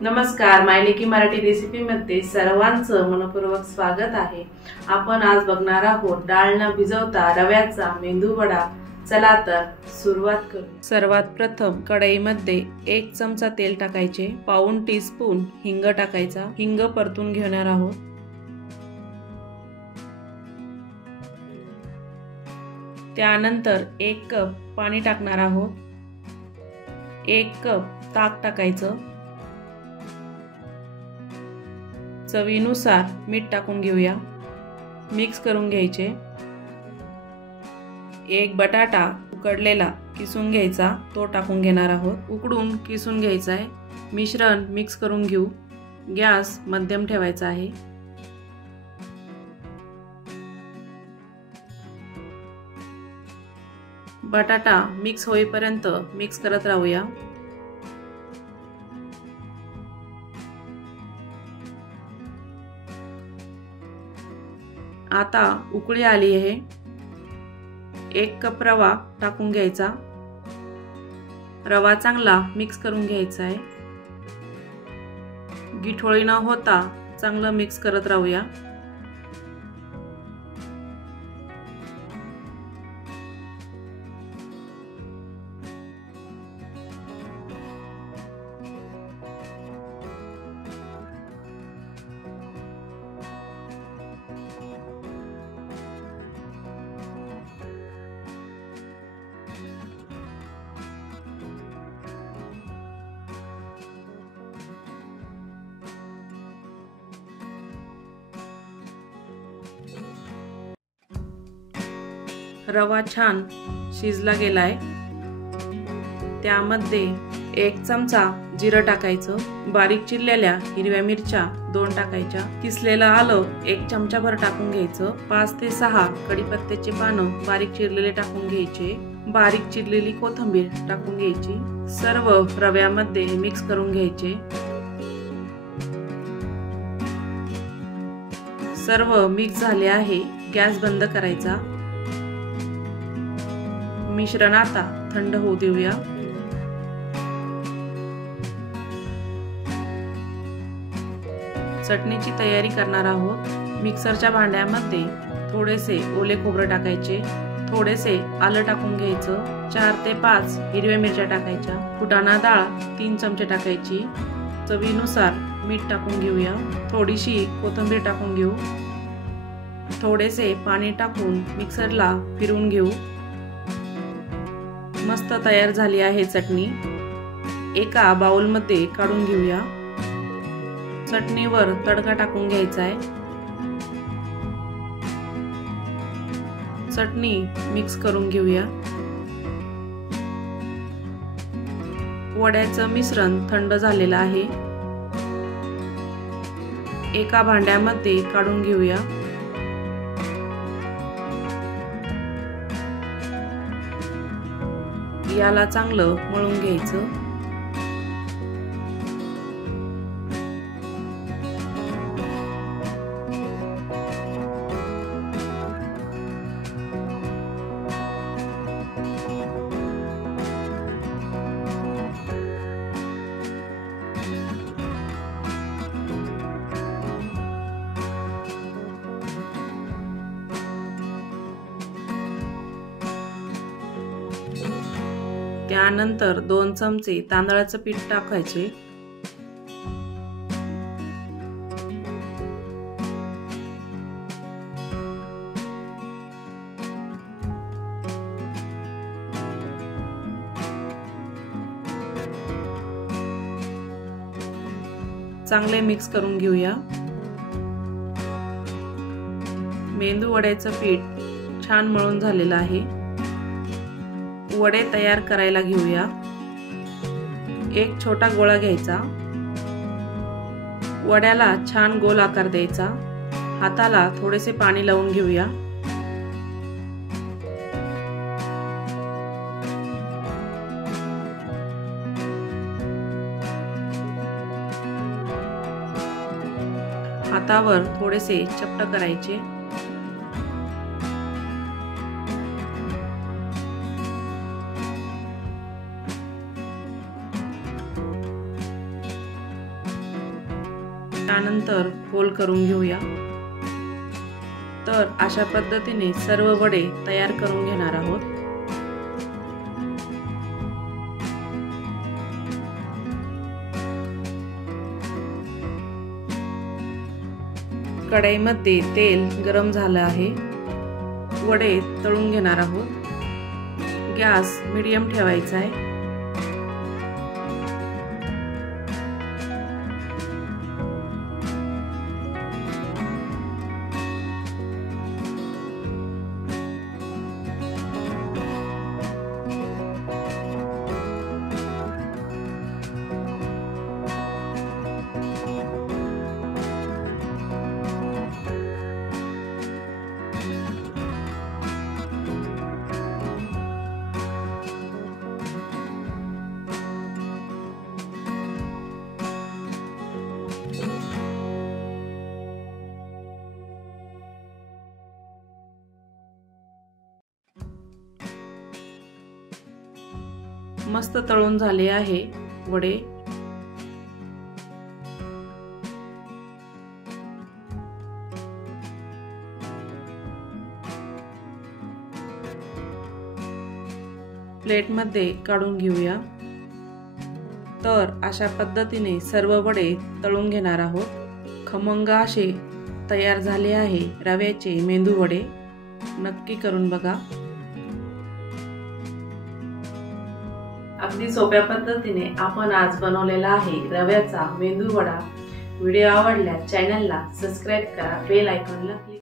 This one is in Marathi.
नमस्कार, मायलेकी मराठी रेसिपी मध्ये सर्वांचं मनपूर्वक स्वागत आहे। आपण आज बघणार आहोत डाळ न भिजवता रव्याचा मेंदू वडा। चला तर सुरुवात करू। सर्वात प्रथम कढईमध्ये 1 चमचा तेल टाकायचे, पाऊण टीस्पून हिंग टाकायचा। हिंग परतून घेणार आहोत। त्यानंतर 1 कप पाणी टाकणार आहोत। 1 कप ताक टाकायचं। चवीनुसार मीठ टाकून घेऊया। मिक्स करून घ्यायचे। 1 बटाटा उकडलेला किसून घ्यायचा, तो टाकून घेणार आहोत। उकडून किसून घ्यायचा आहे। मिश्रण मिक्स करून घेऊ। गॅस मध्यम ठेवायचा आहे। बटाटा मिक्स होईपर्यंत मिक्स करत राहूया। आता उकळी आली आहे। 1 कप रवा टाकून घ्यायचा। रवा चांगला मिक्स करून घ्यायचा आहे। गिठोळी न होता चांगलं मिक्स करत राहूया। रवा छान शिजला गेलाय। त्यामध्ये 1 चमचा जिरं टाकायचं। बारीक चिरलेल्या हिरव्या मिरच्या 2 टाकायच्या। किसलेलं आलं 1 चमचाभर टाकून घ्यायचं। 5 ते 6 कढीपत्त्याचे पानं बारीक चिरलेले टाकून घ्यायचे। बारीक चिरलेली कोथिंबीर टाकून घ्यायची। सर्व रव्यामध्ये मिक्स करून घ्यायचे। सर्व मिक्स झाले आहे। गॅस बंद करायचा। मिश्रण आता थंड होऊ देऊया। चटणीची तयारी करणार आहोत। मिक्सरच्या भांड्यामध्ये थोडेसे ओले खोबरं टाकायचे। थोडेसे आलं टाकून घ्यायचं। 4 ते 5 हिरव्या मिरच्या टाकायच्या। फुटाणा डाळ 3 चमचे टाकायची। चवीनुसार मीठ टाकून घेऊया। थोडीशी कोथिंबीर टाकून घेऊ। थोडेसे पाणी टाकून मिक्सरला फिरवून घेऊ। मस्त तयार झाली आहे चटणी। एका बाउल मध्ये काढून घेऊया। चटणीवर तडका टाकून घ्यायचा आहे। चटणी मिक्स करून घेऊया। वड्याचं मिश्रण थंड झालेलं आहे। एका भांड्यामध्ये काढून घेऊया। याला चांगलं मळून घ्यायचं। त्यानंतर 2 चमचे तांदळाचं पीठ टाकायचे। चांगले मिक्स करून घेऊया। मेंदू वड्याचं पीठ छान मळून झालेलं आहे। वडे तयार करायला घेऊया। 1 छोटा गोळा घ्यायचा। वड्याला छान गोल आकार द्यायचा। हाताला थोडेसे पाणी लावून घेऊया। हातावर थोडेसे चपट करायचे। त्यानंतर होल करून घेऊया। तर अशा पद्धतीने सर्व वडे तयार करून घेणार आहोत। कढईमध्ये तेल गरम झालं आहे। वडे तळून घेणार आहोत। गॅस मीडियम ठेवायचा आहे। मस्त तळून झाले आहे वडे। प्लेटमध्ये काढून घेऊया। तर अशा पद्धतीने सर्व वडे तळून घेणार आहोत। खमंग असे तयार झाले आहे रव्याचे मेंदू वडे। नक्की करून बघा। अगदी सोप्या पद्धतीने आपण आज बनवलेला आहे रव्याचा मेंदू वडा। व्हिडिओ आवडल्यास चॅनलला सबस्क्राइब करा, बेल आयकॉनला क्लिक